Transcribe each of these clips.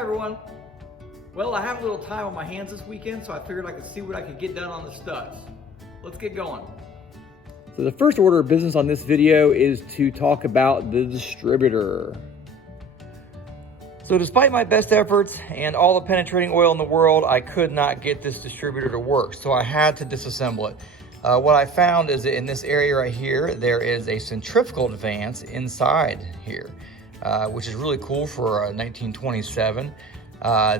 Hi everyone. Well, I have a little time on my hands this weekend, so I figured I could see what I could get done on the studs. Let's get going. So the first order of business on this video is to talk about the distributor. So despite my best efforts and all the penetrating oil in the world, I could not get this distributor to work, so I had to disassemble it. What I found is that in this area right here, there is a centrifugal advance inside here, which is really cool for 1927.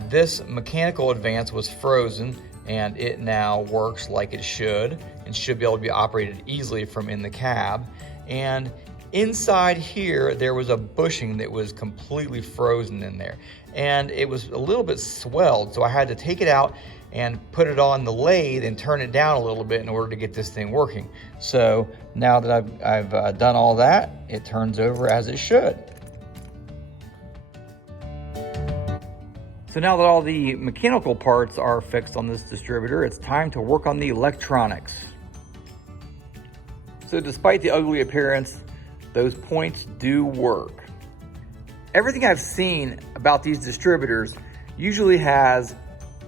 This mechanical advance was frozen and it now works like it should and should be able to be operated easily from in the cab. And inside here, there was a bushing that was completely frozen in there. And it was a little bit swelled, so I had to take it out and put it on the lathe and turn it down a little bit in order to get this thing working. So now that I've done all that, it turns over as it should. So now that all the mechanical parts are fixed on this distributor, it's time to work on the electronics. So despite the ugly appearance, those points do work. Everything I've seen about these distributors usually has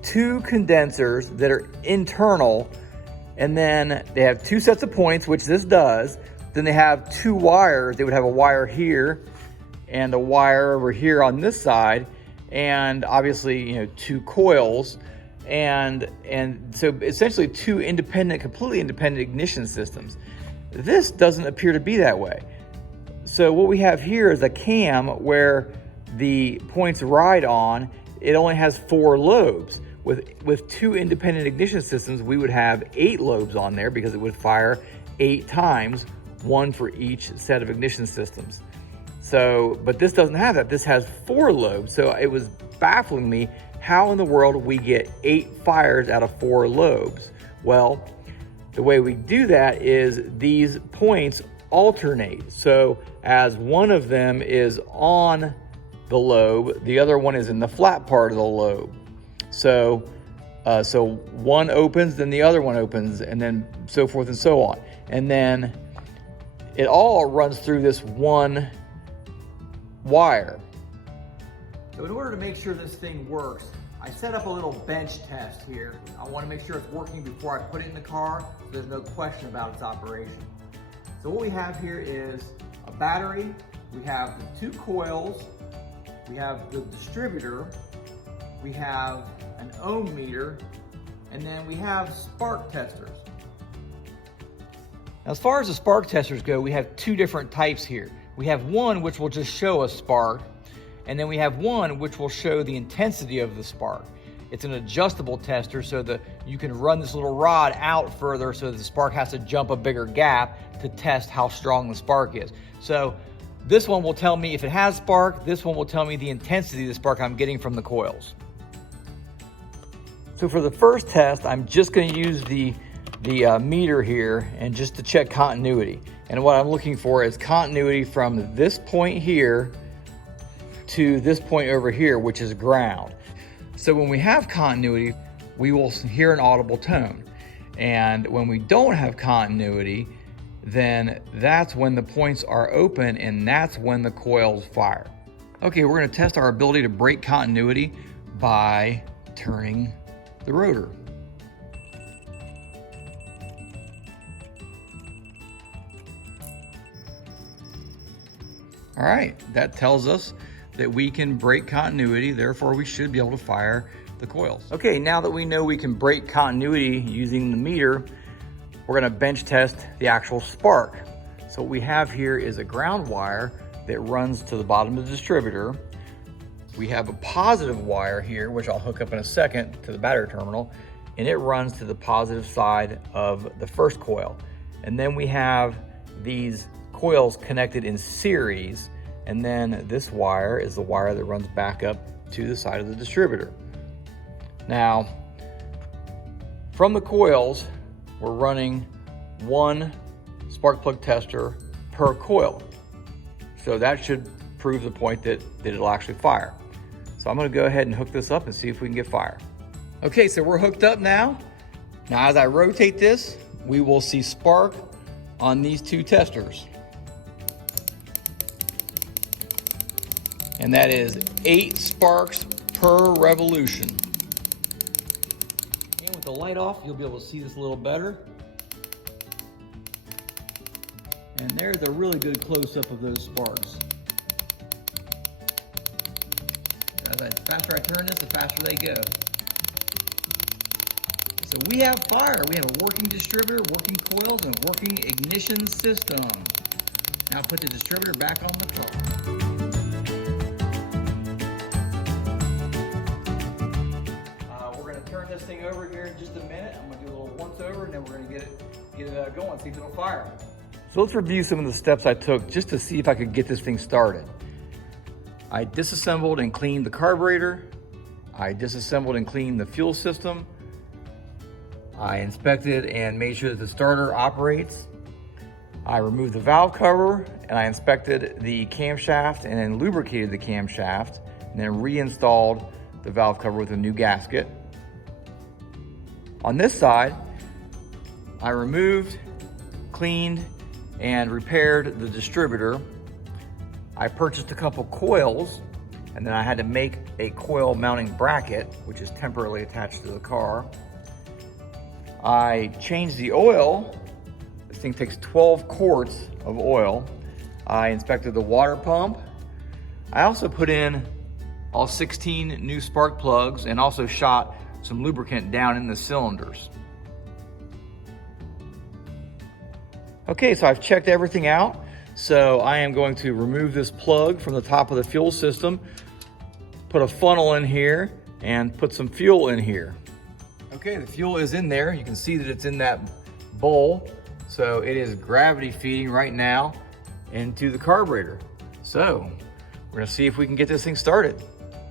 two condensers that are internal, and then they have two sets of points, which this does. Then they have two wires. They would have a wire here and a wire over here on this side, and obviously, two coils, and so essentially two completely independent ignition systems. This doesn't appear to be that way. So what we have here is a cam where the points ride on. It only has 4 lobes. With two independent ignition systems, we would have 8 lobes on there because it would fire 8 times, one for each set of ignition systems. So, but this doesn't have that. This has 4 lobes. So it was baffling me how in the world we get 8 fires out of 4 lobes. Well, the way we do that is these points alternate. So as one of them is on the lobe, the other one is in the flat part of the lobe. So, so one opens, then the other one opens, and then so forth and so on. And then it all runs through this one wire. So in order to make sure this thing works, I set up a little bench test here. I want to make sure it's working before I put it in the car, so there's no question about its operation. So what we have here is a battery, we have the 2 coils, we have the distributor, we have an ohm meter, and then we have spark testers. Now, as far as the spark testers go, we have 2 different types here. We have one which will just show a spark, and then we have one which will show the intensity of the spark. It's an adjustable tester so that you can run this little rod out further so that the spark has to jump a bigger gap to test how strong the spark is. So this one will tell me if it has spark, this one will tell me the intensity of the spark I'm getting from the coils. So for the first test, I'm just going to use the meter here and just to check continuity. And what I'm looking for is continuity from this point here to this point over here, which is ground. So when we have continuity, we will hear an audible tone. And when we don't have continuity, then that's when the points are open and that's when the coils fire. Okay, we're going to test our ability to break continuity by turning the rotor. All right, that tells us that we can break continuity, therefore we should be able to fire the coils. Okay, now that we know we can break continuity using the meter, we're gonna bench test the actual spark. So what we have here is a ground wire that runs to the bottom of the distributor. We have a positive wire here, which I'll hook up in a second to the battery terminal, and it runs to the positive side of the first coil. And then we have these coils connected in series, and then this wire is the wire that runs back up to the side of the distributor. Now, from the coils, we're running 1 spark plug tester per coil. So that should prove the point that it'll actually fire. So I'm gonna go ahead and hook this up and see if we can get fire. Okay, so we're hooked up now. Now as I rotate this, we will see spark on these 2 testers. And that is 8 sparks per revolution. And with the light off, you'll be able to see this a little better. And there's a really good close-up of those sparks. The faster I turn this, the faster they go. So we have fire. We have a working distributor, working coils, and working ignition system. Now put the distributor back on the car. We're going to turn this thing over here in just a minute. I'm going to do a little once over, and then we're going to get it going, see if it'll fire. So let's review some of the steps I took just to see if I could get this thing started. I disassembled and cleaned the carburetor. I disassembled and cleaned the fuel system. I inspected and made sure that the starter operates. I removed the valve cover and I inspected the camshaft and then lubricated the camshaft and then reinstalled the valve cover with a new gasket. On this side, I removed, cleaned, and repaired the distributor. I purchased a couple coils, and then I had to make a coil mounting bracket, which is temporarily attached to the car. I changed the oil. This thing takes 12 quarts of oil. I inspected the water pump. I also put in all 16 new spark plugs and also shot some lubricant down in the cylinders. Okay, so I've checked everything out. So I am going to remove this plug from the top of the fuel system, put a funnel in here, and put some fuel in here. Okay, the fuel is in there. You can see that it's in that bowl. So it is gravity feeding right now into the carburetor. So we're gonna see if we can get this thing started.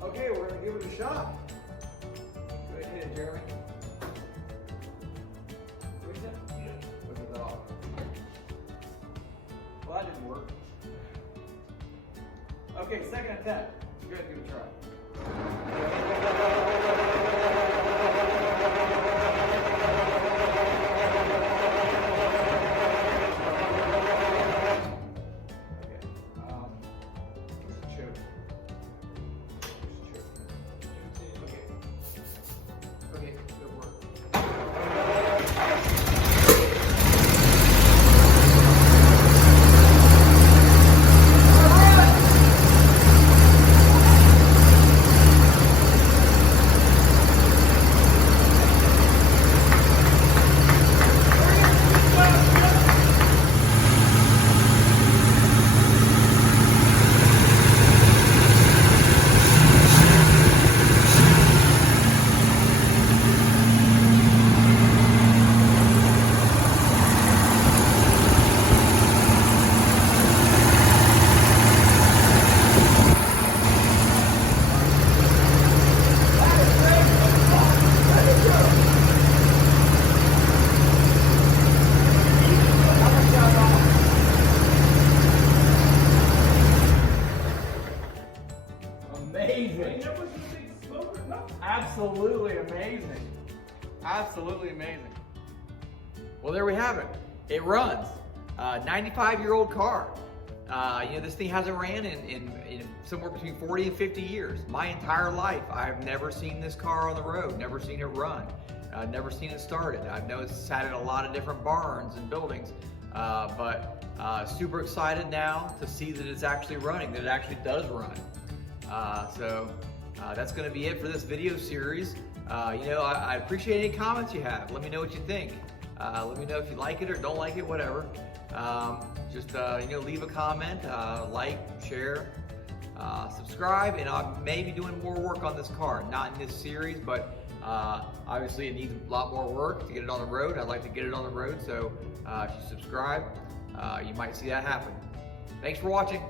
Okay, we're gonna give it a shot. Go ahead, Jeremy. Well, that didn't work. Okay, second attempt. Let's go ahead and give it a try. Okay, good work. Amazing. Absolutely amazing. Absolutely amazing. Well, there we have it. It runs. 95-year-old car. This thing hasn't ran in somewhere between 40 and 50 years. My entire life, I've never seen this car on the road, never seen it run, never seen it started. I know it's sat in a lot of different barns and buildings, but super excited now to see that it's actually running, that it actually does run. So that's going to be it for this video series. I appreciate any comments you have. Let me know what you think. Let me know if you like it or don't like it, whatever. Just leave a comment, like, share, subscribe, and I may be doing more work on this car. Not in this series, but obviously it needs a lot more work to get it on the road. I'd like to get it on the road, so if you subscribe, you might see that happen. Thanks for watching.